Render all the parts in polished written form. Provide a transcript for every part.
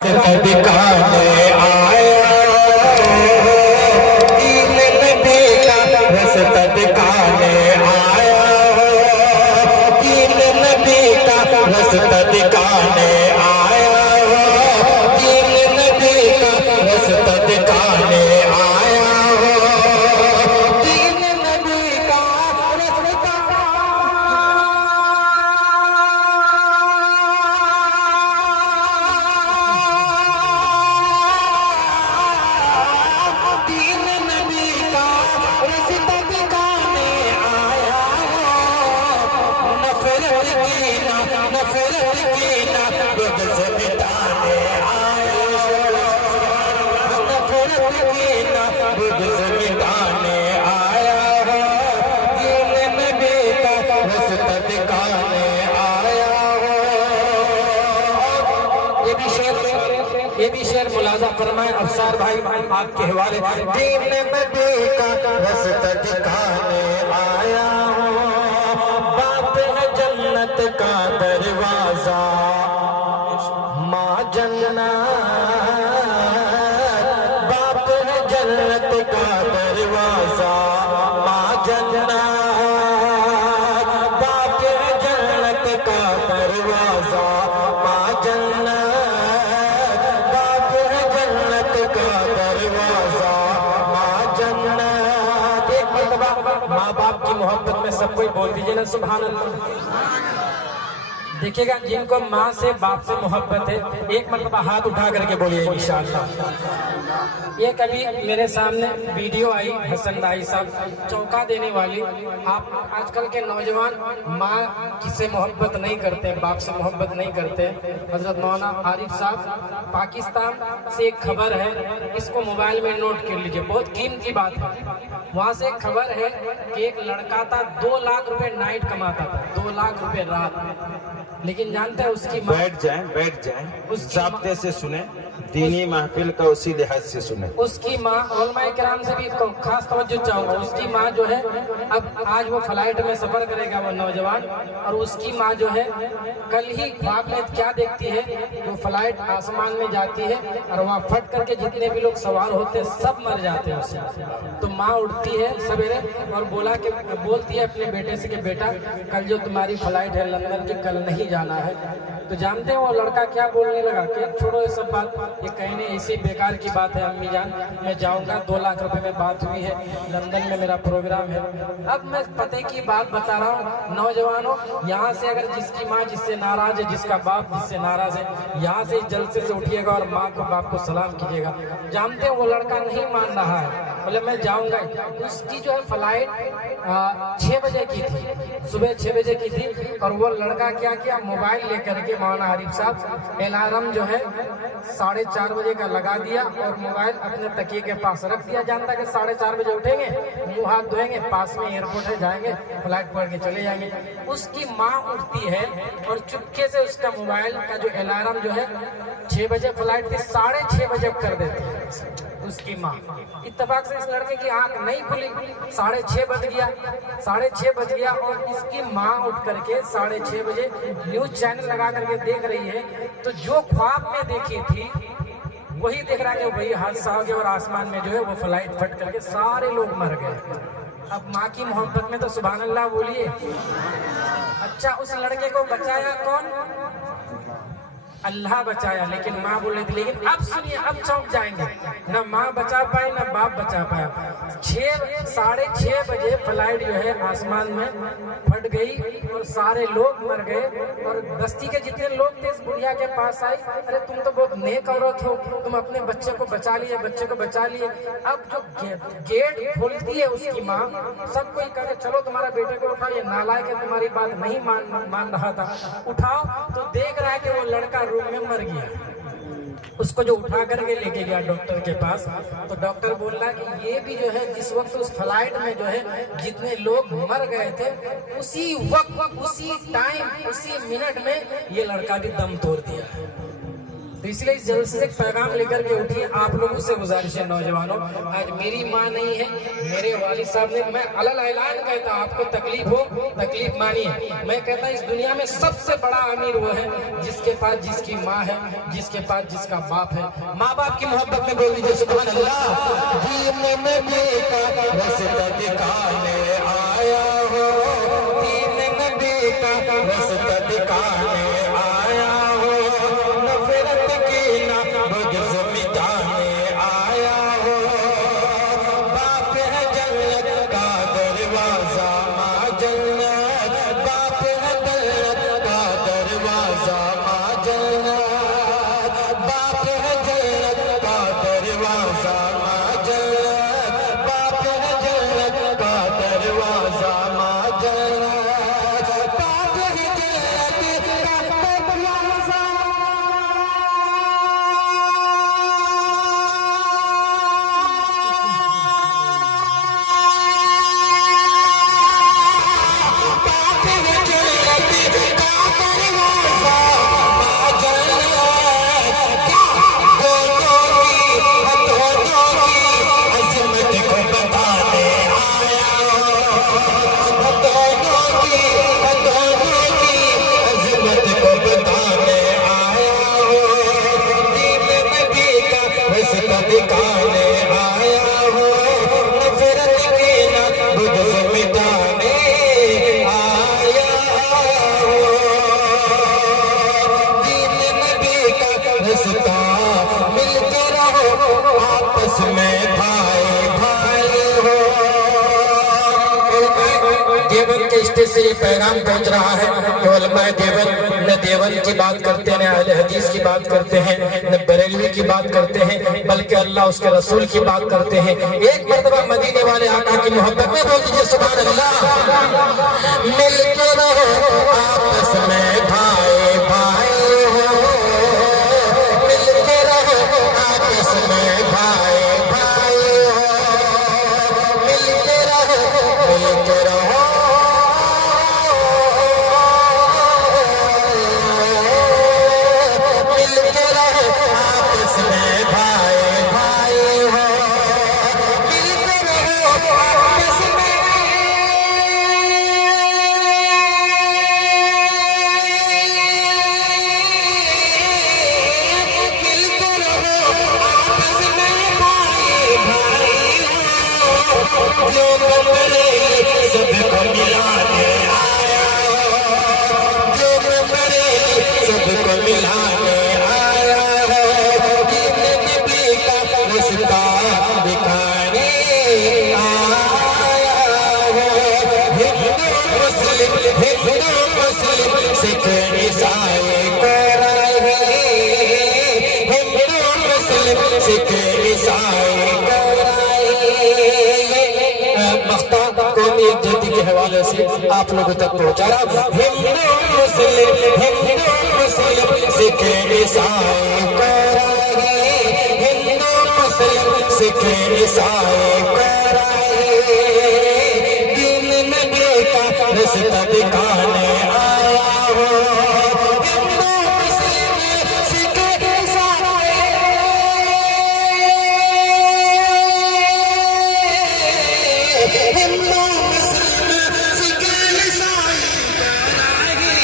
दिखाने आया दीन नबी का रास्ता दिखाने आया दीन नबी का रास्ता दिखाने आया दीन नबी का रास्ता दिखाने आया दीन नबी का रास्ता दीन नबी का रास्ता दिखाने आया नफरत की ना बुग़्ज़ मिटाने आया नफरत की ना बुग़्ज़ मिटाने आया दीन नबी का रास्ता दिखाने आया। ये भी शेर मुलाजा फरमाए अफसार भाई आपके हवाले। दीन नबी का रास्ता दिखाने आया बाप है जन्नत का दरवाजा माँ जन्नत बाप है जन्नत का दरवाजा माँ जन्नत बाप है जन्नत का दरवाजा माँ जन्नत बाप है जन्नत का दरवाजा माँ जन्नत। एक मरतबा माँ बाप की मोहब्बत में सब कोई बोल दीजिए ना सुभान अल्लाह। देखिएगा जिनको माँ से बाप से मोहब्बत है एक मरतबा हाथ उठा करके बोलिए इंशाअल्लाह। ये कभी मेरे सामने वीडियो आई हसन भाई साहब चौंका देने वाली। आप आजकल के नौजवान माँ किससे मोहब्बत नहीं करते बाप से मोहब्बत नहीं करते। हजरत मौलाना आरिफ साहब पाकिस्तान से एक खबर है इसको मोबाइल में नोट कर लीजिए बहुत कीमती बात है। वहाँ से एक खबर है कि एक लड़का था 2 लाख रुपए नाइट कमाता था 2 लाख रुपए रात। लेकिन जानते हैं उसकी माँ बैठ जाएं ज़ाब्ते से सुने दीनी महफिल का उसी लिहाज से सुने। उसकी माँ उलमाए किराम से भी खास तवज्जो चाहूंगा। उसकी माँ जो है अब आज वो फ्लाइट में सफर करेगा वो नौजवान और उसकी माँ जो है कल ही ख्वाब में क्या देखती है वो फ्लाइट आसमान में जाती है और वहाँ फट करके जितने भी लोग सवार होते हैं सब मर जाते हैं उससे। तो माँ उठती है सवेरे और बोलती है अपने बेटे से कि बेटा कल जो तुम्हारी फ्लाइट है लंदन की कल नहीं जाना है। तो जानते हैं वो लड़का क्या बोलने लगा कि छोड़ो ये सब बात ये कहने ऐसी बेकार की बात है अम्मी जान मैं जाऊंगा 2 लाख रुपए में बात हुई है लंदन में मेरा प्रोग्राम है। अब मैं पते की बात बता रहा हूँ नौजवानों यहाँ से अगर जिसकी माँ जिससे नाराज है जिसका बाप जिससे नाराज है यहाँ से जलसे से उठिएगा और माँ को बाप को सलाम कीजिएगा। जानते हैं वो लड़का नहीं मान रहा है बोले मैं जाऊंगा। उसकी जो है फ्लाइट 6 बजे की थी सुबह 6 बजे की थी और वो लड़का क्या किया मोबाइल लेकर के मौलाना आरिफ साहब अलार्म जो है 4:30 बजे का लगा दिया और मोबाइल अपने तकिए के पास रख दिया। जानता कि 4:30 बजे उठेंगे मुंह हाथ धोएंगे पास में एयरपोर्ट है जाएंगे फ्लाइट पकड़ के चले जाएंगे। उसकी माँ उठती है और चुपके से उसका मोबाइल का जो अलार्म जो है 6 बजे फ्लाइट थी 6:30 बजे कर देती है उसकी माँ। इत्तेफाक से इस लड़के की आंख नहीं खुली 6:30 बज गया और इसकी माँ उठ करके 6:30 बजे न्यूज चैनल लगा करके देख रही है तो जो ख्वाब में देखी थी वही देख रहा है कि वही हादसा हो गया और आसमान में जो है वो फ्लाइट फट करके सारे लोग मर गए। अब माँ की मोहब्बत में तो सुभान अल्लाह बोलिए। अच्छा उस लड़के को बचाया कौन अल्लाह बचाया लेकिन माँ बोल रही थी। लेकिन अब सुनिए अब चौंक जाएंगे ना माँ बचा पाई ना बाप बचा पाया। 6:30 बजे फ्लाइट जो है आसमान में फट गई और सारे लोग मर गए और बस्ती के जितने लोग थे इस बुढ़िया के पास आई अरे तुम तो बहुत नेक औरत हो तुम अपने बच्चे को बचा लिए अब जो गेट खोलती है उसकी माँ सब कोई कहे चलो तुम्हारा बेटे को उठाओ ये नालायक है तुम्हारी बात नहीं मान रहा था उठाओ। तो देख रहा है कि वो लड़का रूम में मर गया। उसको जो उठा करके लेके गया डॉक्टर के पास तो डॉक्टर बोल रहा है कि ये भी जो है जिस वक्त उस फ्लाइट में जो है जितने लोग मर गए थे उसी वक्त उसी टाइम उसी मिनट में ये लड़का भी दम तोड़ दिया। तो इसलिए इस जलसे से एक पैगाम लेकर के उठिए। आप लोगों से गुजारिश है नौजवानों, आज मेरी माँ नहीं है, मेरे वालिद साहब ने, मैं अलल ऐलान कहता हूँ, आपको तकलीफ हो तकलीफ मानिए। मैं कहता इस दुनिया में सबसे बड़ा अमीर वो है जिसके पास जिसकी माँ है, जिसके पास जिसका बाप है। माँ बाप की मोहब्बत में बोल दीजिए सुभान अल्लाह। दीन नबी का रास्ता दिखाने आया हो, दीन नबी का रास्ता दिखाने आया हो, नफरत की ना बुग़्ज़ मिटाने आया हो। बाप है जन्नत का दरवाजा माँ जन्नत, बाप है जन्नत का दरवाजा माँ जन्नत, बाप है जन्नत का दरवाजा माँ जन्नत, बाप है जन्नत का दरवाजा माँ जन्नत, बाप है जन्नत का दरवाजा। दिखाने आया हो, नफरत की ना बुग़्ज़ मिटाने आया हो। दीन नबी का रास्ता मिलके रहो, आपस में भाई भाई हो। देवबंद के स्टेज से ये पैगाम पहुंच रहा है कि उलमाए देवबंद न देवबंद की बात करते हैं, न अहले हदीस की बात करते हैं, न बरेलवी की बात करते हैं, बल्कि अल्लाह उसके रसूल की बात करते हैं। एक मर्तबा मदीने वाले आका की मोहब्बत में बोल दीजिए सुभान अल्लाह। मिलके रहो आपस में भाई भाई हो, मिलके रहो आपस में भाई भाई हो, मिलके रहो मिलके रहो। सबको मिलाने आया हो, जो बरेली सबको मिलाने आया हो, दीन नबी का रास्ता दिखाने आया हो। हिंदू मुस्लिम सिख ईसाई को राही, हिंदू मुस्लिम सिख ईसाई को राही। मख्ता को एक जल्दी के हवाले से आप लोगों तक पहुंचा रहा। हिंदू मुस्लिम सिख ईसाई को राही, हिंदू मुस्लिम सिख ईसाई को राही। दीन नबी का रास्ता दिखाने आया हो, हिंदू मुस्लिम सिख ईसाई, हिंदू मुस्लिम सिख ईसाई को राही।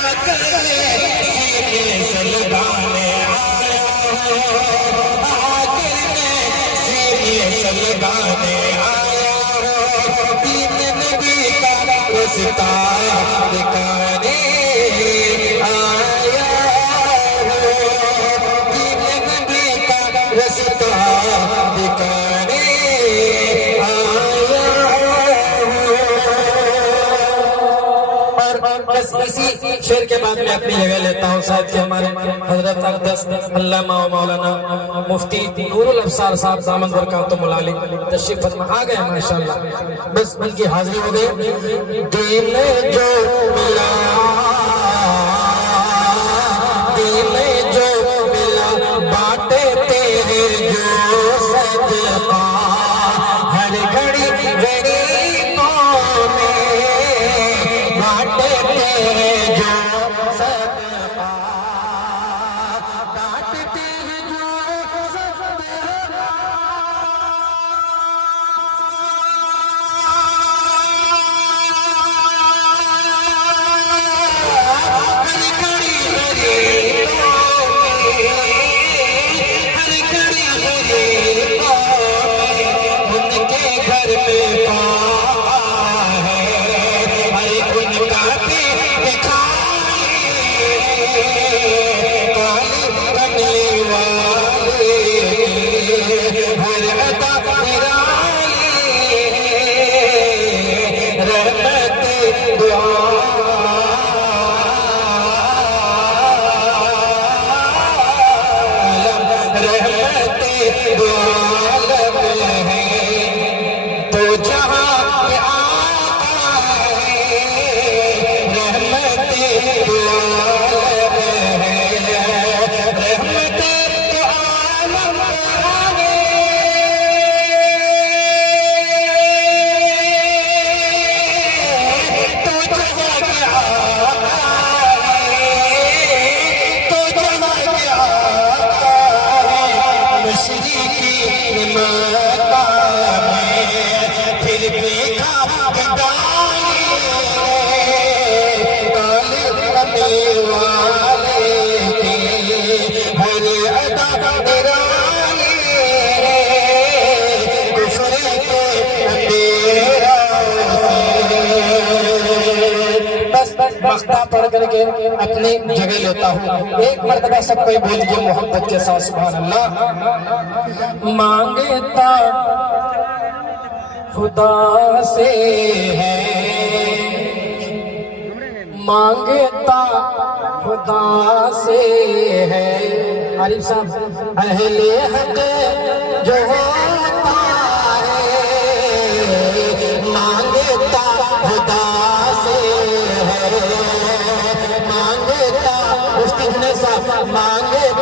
आकर में सीने से लगाने आया हो, आकर में सीने से लगाने आया हो। दीन नबी का रास्ता दिखाने आया हो, दीन नबी का रास्ता दिखाने आया हो। और बस इसी शेर के बाद मैं अपनी जगह लेता हूँ। शायद कि हमारे हजरत अक़दस अल्लामा मौलाना मुफ्ती नूरुल अब्सार साहब दामन बरकातुहुल आली तशरीफ फरमा आ गए माशाअल्लाह, बस उनकी हाजिरी हो गई। दिल जो मिला, दिल जो मिला बाटे तेरे जो सदका, हर घड़ी गरीबों में बाटे तेरे जो पढ़ करके अपनी जगह लेता हूँ। एक मर्तबा सब कोई बोल दीजिए मोहब्बत के साथ सुभान अल्लाह। मांगता खुदा से है, मांगता खुदा से है। आरिफ साहब, अहले हक जो होता है मांगता खुदा से है, मांगता उसकी साहब मांगता